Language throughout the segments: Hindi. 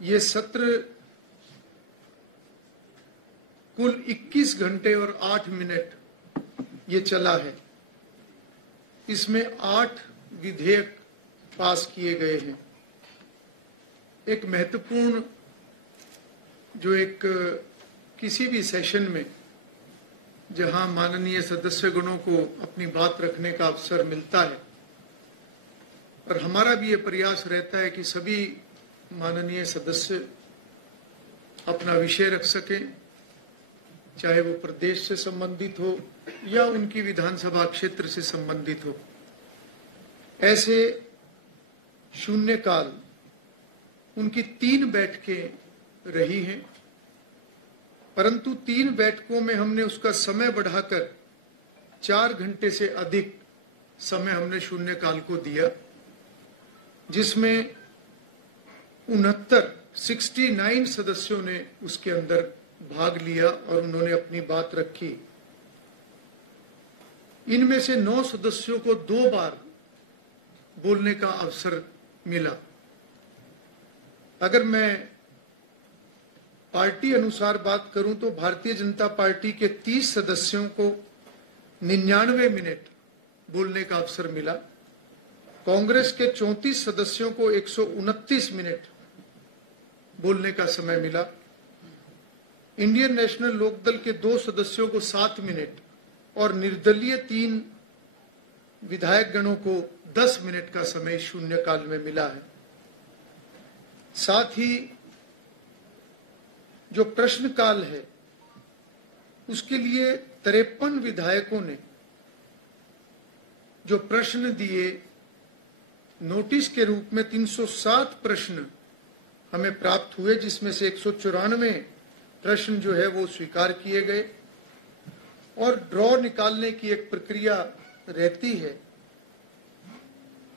ये सत्र कुल 21 घंटे और 8 मिनट ये चला है। इसमें 8 विधेयक पास किए गए हैं। एक महत्वपूर्ण जो एक किसी भी सेशन में जहां माननीय सदस्यगणों को अपनी बात रखने का अवसर मिलता है, और हमारा भी ये प्रयास रहता है कि सभी माननीय सदस्य अपना विषय रख सकें, चाहे वो प्रदेश से संबंधित हो या उनकी विधानसभा क्षेत्र से संबंधित हो। ऐसे शून्यकाल उनकी 3 बैठकें रही हैं, परंतु 3 बैठकों में हमने उसका समय बढ़ाकर 4 घंटे से अधिक समय हमने शून्यकाल को दिया, जिसमें 69 सदस्यों ने उसके अंदर भाग लिया और उन्होंने अपनी बात रखी। इनमें से 9 सदस्यों को 2 बार बोलने का अवसर मिला। अगर मैं पार्टी अनुसार बात करूं तो भारतीय जनता पार्टी के 30 सदस्यों को 99 मिनट बोलने का अवसर मिला। कांग्रेस के 34 सदस्यों को 129 मिनट बोलने का समय मिला। इंडियन नेशनल लोकदल के 2 सदस्यों को 7 मिनट और निर्दलीय 3 विधायक गणों को 10 मिनट का समय शून्यकाल में मिला है। साथ ही जो प्रश्नकाल है उसके लिए 53 विधायकों ने जो प्रश्न दिए, नोटिस के रूप में 307 प्रश्न हमें प्राप्त हुए, जिसमें से 194 प्रश्न जो है वो स्वीकार किए गए और ड्रॉ निकालने की एक प्रक्रिया रहती है।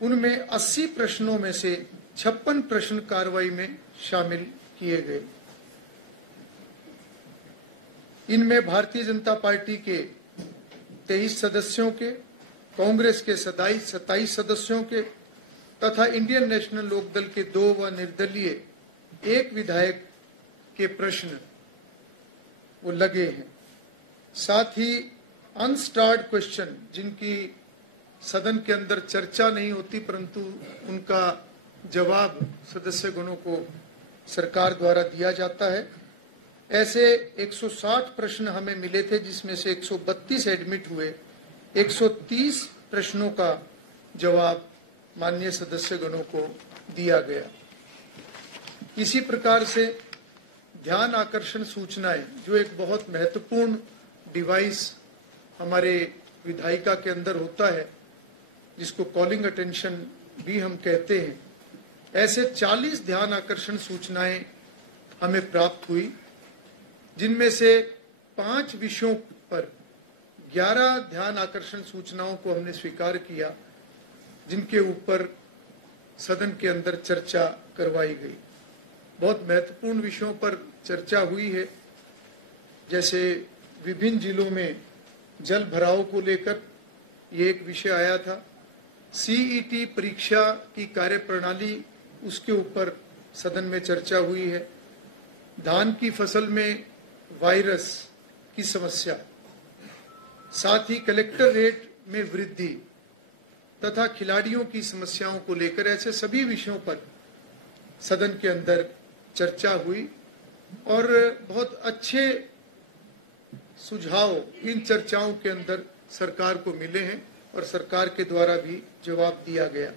उनमें 80 प्रश्नों में से 56 प्रश्न कार्रवाई में शामिल किए गए। इनमें भारतीय जनता पार्टी के 23 सदस्यों के, कांग्रेस के 27 सदस्यों के तथा इंडियन नेशनल लोकदल के 2 व निर्दलीय 1 विधायक के प्रश्न वो लगे हैं। साथ ही अनस्टार्ड क्वेश्चन, जिनकी सदन के अंदर चर्चा नहीं होती परंतु उनका जवाब सदस्यगणों को सरकार द्वारा दिया जाता है, ऐसे 160 प्रश्न हमें मिले थे, जिसमें से 132 एडमिट हुए। 130 प्रश्नों का जवाब माननीय सदस्यगणों को दिया गया। इसी प्रकार से ध्यान आकर्षण सूचनाएं, जो एक बहुत महत्वपूर्ण डिवाइस हमारे विधायिका के अंदर होता है, जिसको कॉलिंग अटेंशन भी हम कहते हैं, ऐसे 40 ध्यान आकर्षण सूचनाएं हमें प्राप्त हुई, जिनमें से 5 विषयों पर 11 ध्यान आकर्षण सूचनाओं को हमने स्वीकार किया, जिनके ऊपर सदन के अंदर चर्चा करवाई गई। बहुत महत्वपूर्ण विषयों पर चर्चा हुई है, जैसे विभिन्न जिलों में जल भराव को लेकर ये एक विषय आया था। सीईटी परीक्षा की कार्यप्रणाली, उसके ऊपर सदन में चर्चा हुई है। धान की फसल में वायरस की समस्या, साथ ही कलेक्टर रेट में वृद्धि तथा खिलाड़ियों की समस्याओं को लेकर, ऐसे सभी विषयों पर सदन के अंदर चर्चा हुई और बहुत अच्छे सुझाव इन चर्चाओं के अंदर सरकार को मिले हैं और सरकार के द्वारा भी जवाब दिया गया।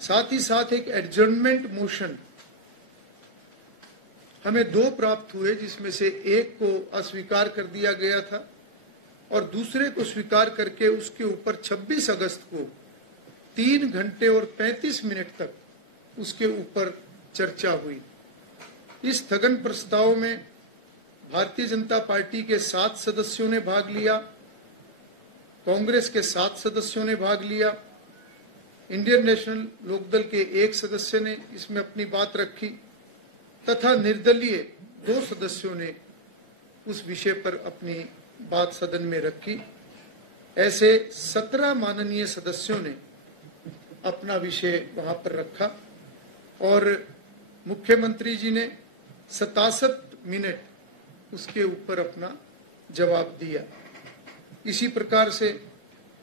साथ ही साथ एक एडजर्नमेंट मोशन हमें 2 प्राप्त हुए, जिसमें से एक को अस्वीकार कर दिया गया था और दूसरे को स्वीकार करके उसके ऊपर 26 अगस्त को 3 घंटे और 35 मिनट तक उसके ऊपर चर्चा हुई। इस स्थगन प्रस्ताव में भारतीय जनता पार्टी के 7 सदस्यों ने भाग लिया, कांग्रेस के 7 सदस्यों ने भाग लिया, इंडियन नेशनल लोकदल के 1 सदस्य ने इसमें अपनी बात रखी तथा निर्दलीय 2 सदस्यों ने उस विषय पर अपनी बात सदन में रखी। ऐसे 17 माननीय सदस्यों ने अपना विषय वहां पर रखा और मुख्यमंत्री जी ने 67 मिनट उसके ऊपर अपना जवाब दिया। इसी प्रकार से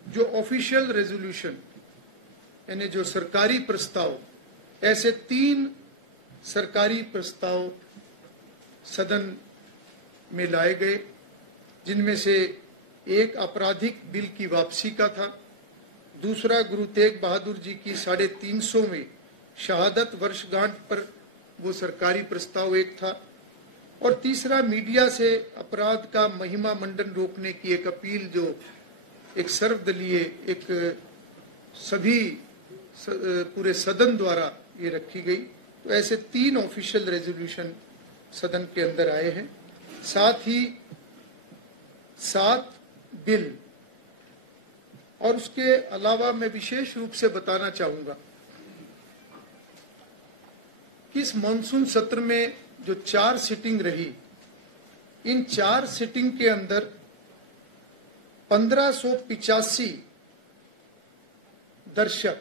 जो ऑफिशियल रेजोल्यूशन यानी जो सरकारी प्रस्ताव, ऐसे 3 सरकारी प्रस्ताव सदन में लाए गए, जिनमें से एक आपराधिक बिल की वापसी का था, दूसरा गुरु तेग बहादुर जी की 350वें शहादत वर्षगांठ पर वो सरकारी प्रस्ताव एक था, और तीसरा मीडिया से अपराध का महिमा मंडन रोकने की एक अपील, जो एक सर्वदलीय एक सभी पूरे सदन द्वारा ये रखी गई। तो ऐसे 3 ऑफिशियल रेजोल्यूशन सदन के अंदर आए हैं। साथ ही 7 बिल, और उसके अलावा मैं विशेष रूप से बताना चाहूंगा कि इस मॉनसून सत्र में जो 4 सिटिंग रही, इन 4 सिटिंग के अंदर 1585 दर्शक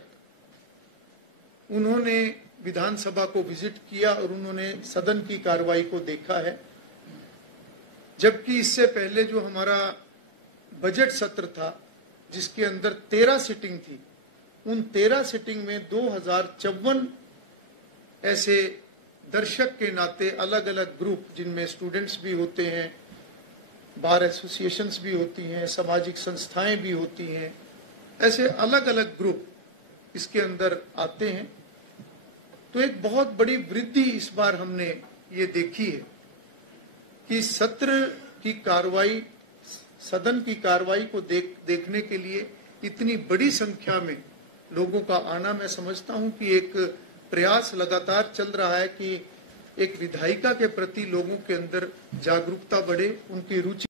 उन्होंने विधानसभा को विजिट किया और उन्होंने सदन की कार्रवाई को देखा है। जबकि इससे पहले जो हमारा बजट सत्र था, जिसके अंदर 13 सिटिंग थी, उन 13 सिटिंग में 2054 ऐसे दर्शक के नाते अलग अलग ग्रुप, जिनमें स्टूडेंट्स भी होते हैं, बार एसोसिएशंस भी होती हैं, सामाजिक संस्थाएं भी होती हैं, ऐसे अलग अलग ग्रुप इसके अंदर आते हैं। तो एक बहुत बड़ी वृद्धि इस बार हमने ये देखी है कि सत्र की कार्रवाई, सदन की कार्रवाई को देखने के लिए इतनी बड़ी संख्या में लोगों का आना, मैं समझता हूं कि एक प्रयास लगातार चल रहा है कि एक विधायिका के प्रति लोगों के अंदर जागरूकता बढ़े, उनकी रुचि